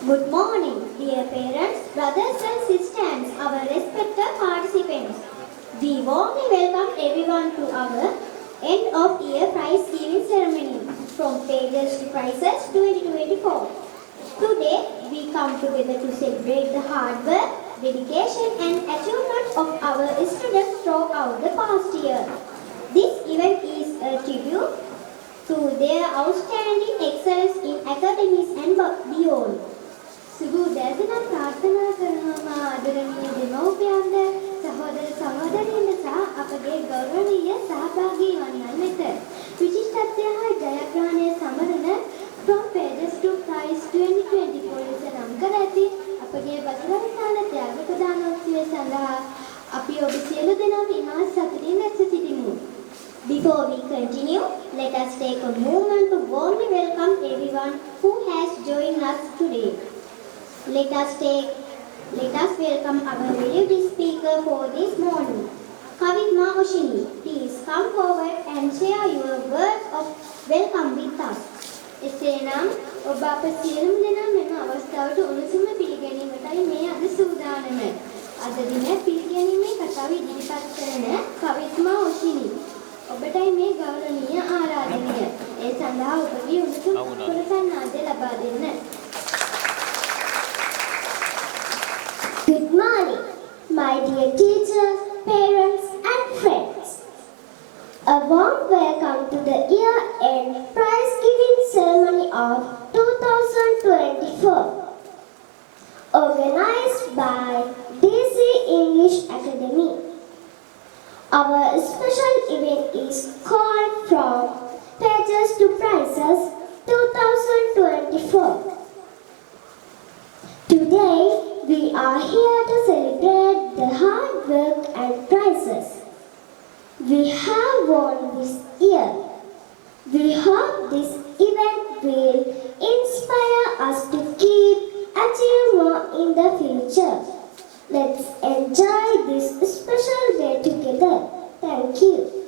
Good morning, dear parents, brothers and sisters, our respected participants. We warmly welcome everyone to our end of year prize giving ceremony from Pages to Prizes 2024. Today, we come together to celebrate the hard work, dedication and achievement of our students throughout the past year. This event is a tribute to their outstanding excellence in academics and beyond. සුබ උදෑසන ප්‍රාර්ථනා කරනවා ආදරණීය දෙමව්පියන්ද සහෝදර සහෝදරීන්ද සහ අපගේ ගෞරවනීය සහභාගී වන්නන් වෙත විශිෂ්ටත්වය හා ජයග්‍රහණය සමරන From Pages to Prize 2024 ලෙස නම් කර ඇති අපගේ වසරවසාන ත්‍යාග ප්‍රදානෝත්සවය සඳහා අපි ඔබ සියලු දෙනාම ඉමහත් සතුටින් රැස් සිටිමු. Before we continue, let us take a moment to warmly welcome everyone who has joined us today. Let us welcome our valued speaker for this morning. Kavitma Oshini, please come forward and share your words of welcome with us. එසේනම් ඔබ අප සියලුම දෙනා මෙම අවස්ථාවට උණුසුම පිළිගැනීමටයි මේ අද සූදානම. අද දින පිළිගැනීමේ කතාව ඉදිරිපත් කරන කවිත්මා ඔෂිනි. ඔබටයි මේ ගෞරවනීය ආරාධනය. ඒ සඳහා ඔබගේ උණුසුම් පුරසන්නාදය ලබා දෙන්න. Good morning, my dear teachers, parents and friends. A warm welcome to the year-end prize-giving ceremony of 2024, organized by DC English Academy. Our special event is called From Pages to Prizes 2024. Today, we are here to celebrate the hard work and prizes we have won this year. We hope this event will inspire us to keep achieving more in the future. Let's enjoy this special day together. Thank you.